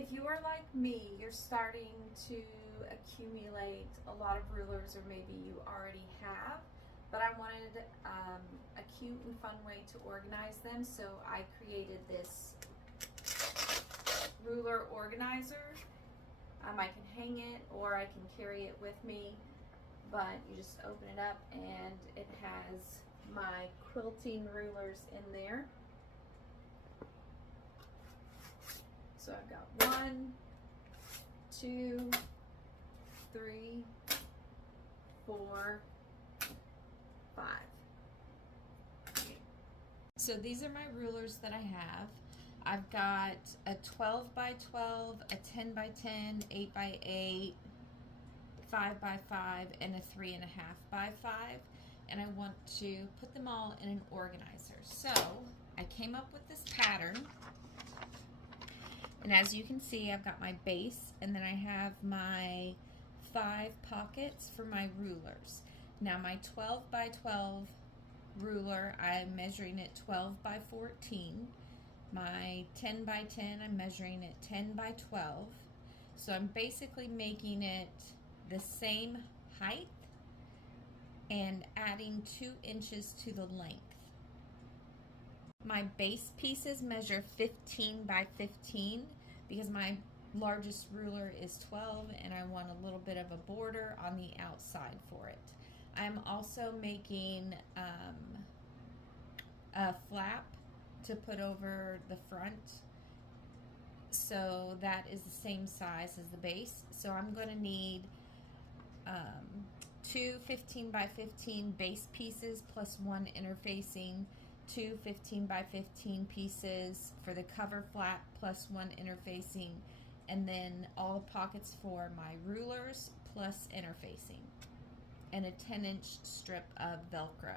If you are like me, you're starting to accumulate a lot of rulers, or maybe you already have, but I wanted a cute and fun way to organize them, so I created this ruler organizer. I can hang it or I can carry it with me, but you just open it up and it has my quilting rulers in there. So I've got 1, 2, 3, 4, 5. So these are my rulers that I have. I've got a 12 by 12, a 10 by 10, 8 by 8, 5 by 5, and a 3.5 by 5. And I want to put them all in an organizer. So I came up with this pattern. And as you can see, I've got my base, and then I have my 5 pockets for my rulers. Now my 12 by 12 ruler, I'm measuring it 12 by 14. My 10 by 10, I'm measuring it 10 by 12. So I'm basically making it the same height and adding 2 inches to the length. My base pieces measure 15 by 15 because my largest ruler is 12 and I want a little bit of a border on the outside for it. I'm also making a flap to put over the front, so that is the same size as the base. So I'm going to need 2 15 by 15 base pieces plus 1 interfacing, 2 15 by 15 pieces for the cover flap plus 1 interfacing, and then all the pockets for my rulers plus interfacing, and a 10-inch strip of velcro.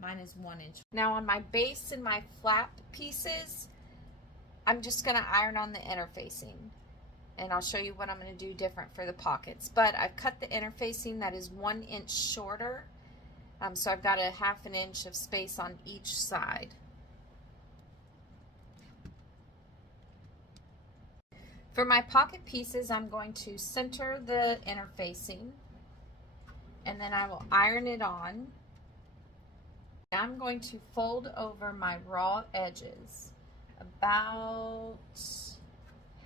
Mine is 1 inch. Now on my base and my flap pieces, I'm just going to iron on the interfacing, and I'll show you what I'm going to do different for the pockets. But I've cut the interfacing that is 1 inch shorter, so I've got a 1/2 inch of space on each side. For my pocket pieces, I'm going to center the interfacing, and then I will iron it on. I'm going to fold over my raw edges about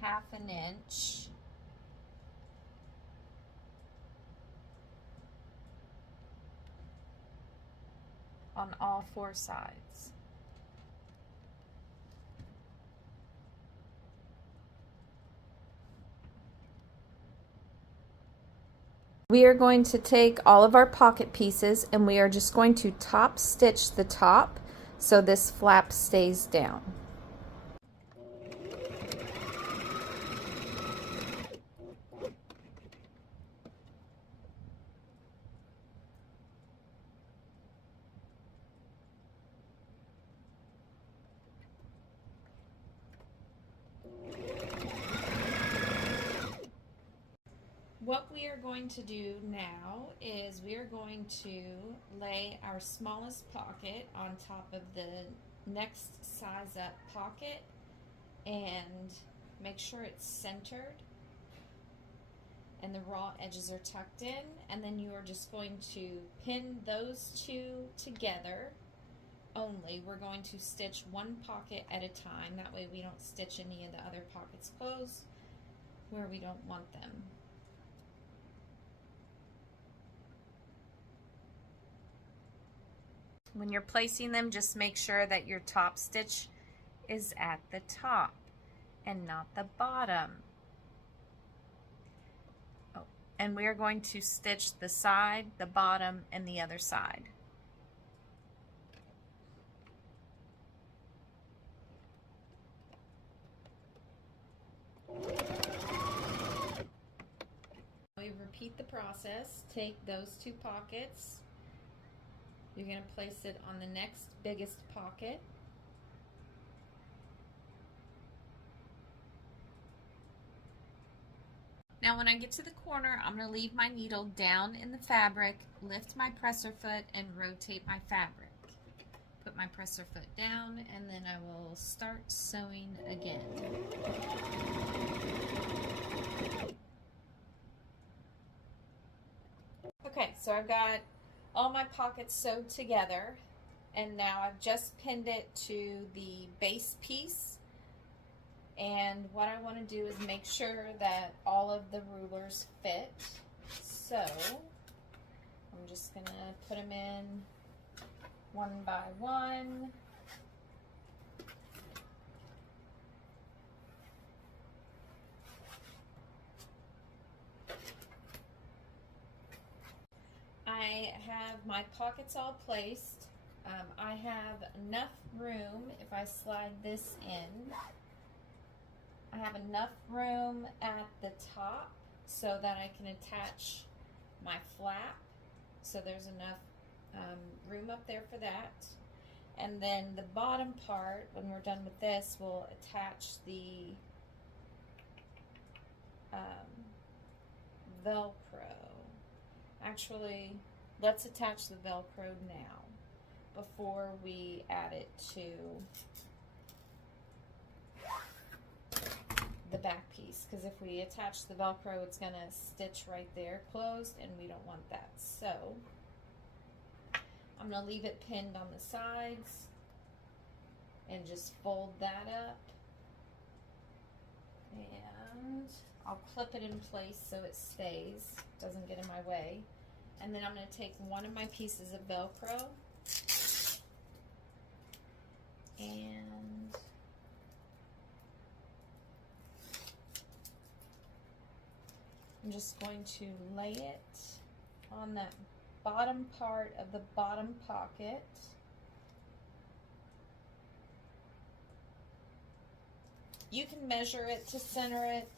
1/2 inch. On all 4 sides. We are going to take all of our pocket pieces and we are just going to top stitch the top so this flap stays down. What we are going to do now is we are going to lay our smallest pocket on top of the next size up pocket and make sure it's centered and the raw edges are tucked in, and then you are just going to pin those 2 together only. We're going to stitch 1 pocket at a time, that way we don't stitch any of the other pockets closed where we don't want them. When you're placing them, just make sure that your top stitch is at the top and not the bottom. Oh, and we are going to stitch the side, the bottom, and the other side. We repeat the process. Take those 2 pockets. You're going to place it on the next biggest pocket. Now when I get to the corner, I'm going to leave my needle down in the fabric, lift my presser foot, and rotate my fabric. Put my presser foot down, and then I will start sewing again. So I've got all my pockets sewed together, and now I've just pinned it to the base piece. And what I want to do is make sure that all of the rulers fit. So I'm just going to put them in one by one. I have my pockets all placed. I have enough room if I slide this in. I have enough room at the top so that I can attach my flap. So there's enough room up there for that. And then the bottom part, when we're done with this, we'll attach the velcro. Actually, let's attach the velcro now before we add it to the back piece, because if we attach the velcro, it's going to stitch right there closed, and we don't want that. So I'm going to leave it pinned on the sides and just fold that up, and I'll clip it in place so it stays, doesn't get in my way. And then I'm going to take one of my pieces of velcro and I'm just going to lay it on that bottom part of the bottom pocket. You can measure it to center it,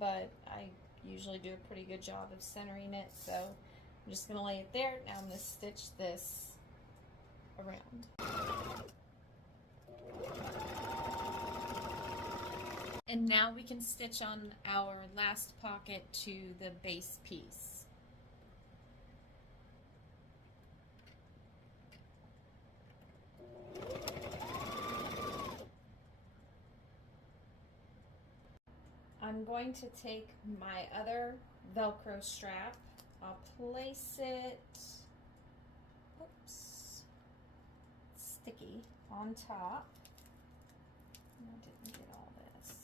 but I usually do a pretty good job of centering it, so I'm just going to lay it there. Now I'm going to stitch this around. And now we can stitch on our last pocket to the base piece. I'm going to take my other velcro strap. I'll place it, oops, sticky, on top. I didn't get all this.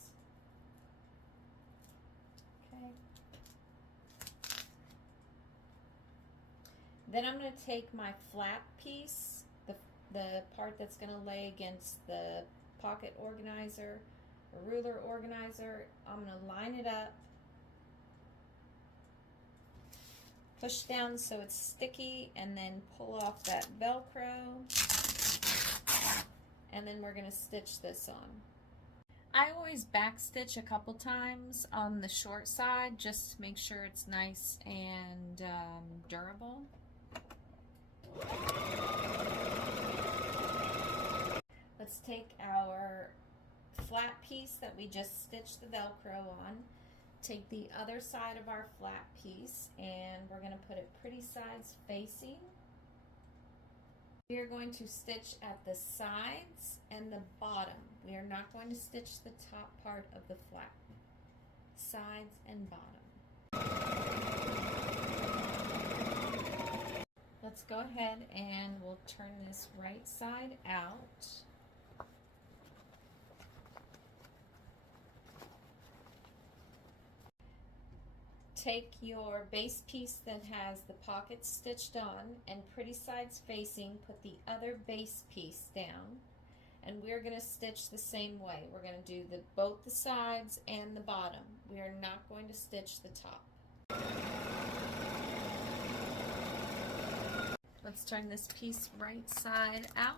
Okay. Then I'm going to take my flap piece, the part that's going to lay against the pocket organizer, a ruler organizer. I'm going to line it up, push down so it's sticky, and then pull off that velcro, and then we're going to stitch this on. I always back stitch a couple times on the short side just to make sure it's nice and durable. Let's take our flat piece that we just stitched the velcro on, take the other side of our flat piece, and we're going to put it pretty sides facing. We are going to stitch at the sides and the bottom. We are not going to stitch the top part of the flap. Sides and bottom. Let's go ahead and we'll turn this right side out. Take your base piece that has the pockets stitched on and pretty sides facing, put the other base piece down, and we're going to stitch the same way. We're going to do both the sides and the bottom. We are not going to stitch the top. Let's turn this piece right side out.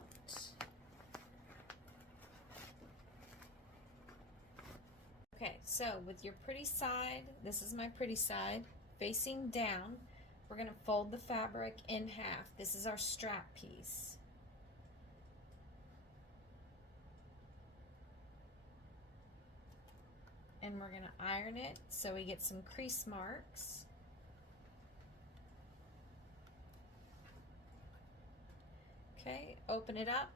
Okay, so with your pretty side, this is my pretty side, facing down, we're going to fold the fabric in half. This is our strap piece. And we're going to iron it so we get some crease marks. Okay, open it up.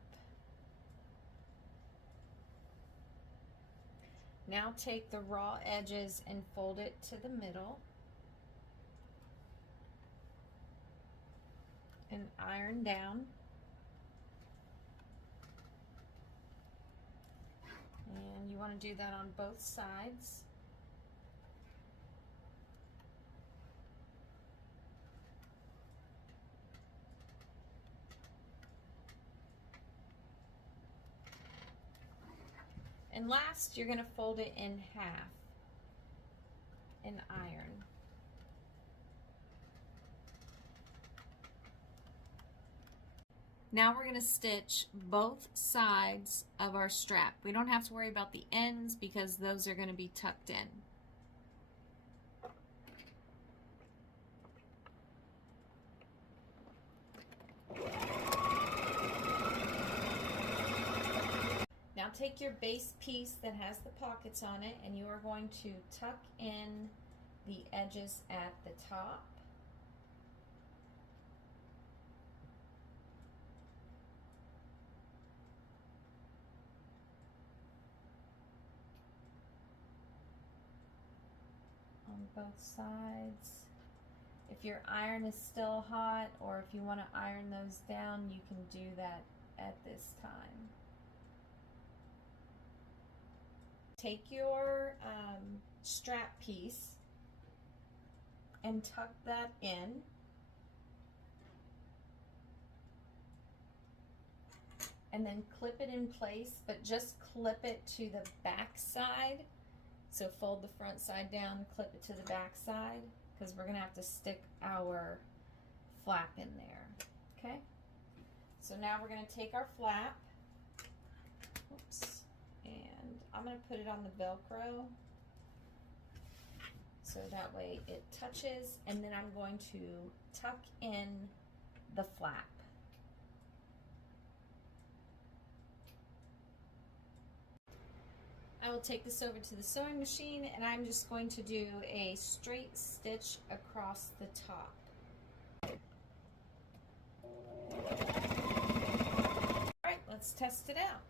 Now take the raw edges and fold it to the middle. and iron down. And you want to do that on both sides. And last, you're going to fold it in half and iron. Now we're going to stitch both sides of our strap. We don't have to worry about the ends because those are going to be tucked in. Now take your base piece that has the pockets on it and you are going to tuck in the edges at the top. On both sides. If your iron is still hot or if you want to iron those down, you can do that at this time. Take your strap piece and tuck that in. And then clip it in place, but just clip it to the back side. So fold the front side down, clip it to the back side, because we're gonna have to stick our flap in there, okay? So now we're gonna take our flap, oops, and I'm gonna put it on the Velcro, so that way it touches, and then I'm going to tuck in the flap. I will take this over to the sewing machine and I'm just going to do a straight stitch across the top. All right, let's test it out.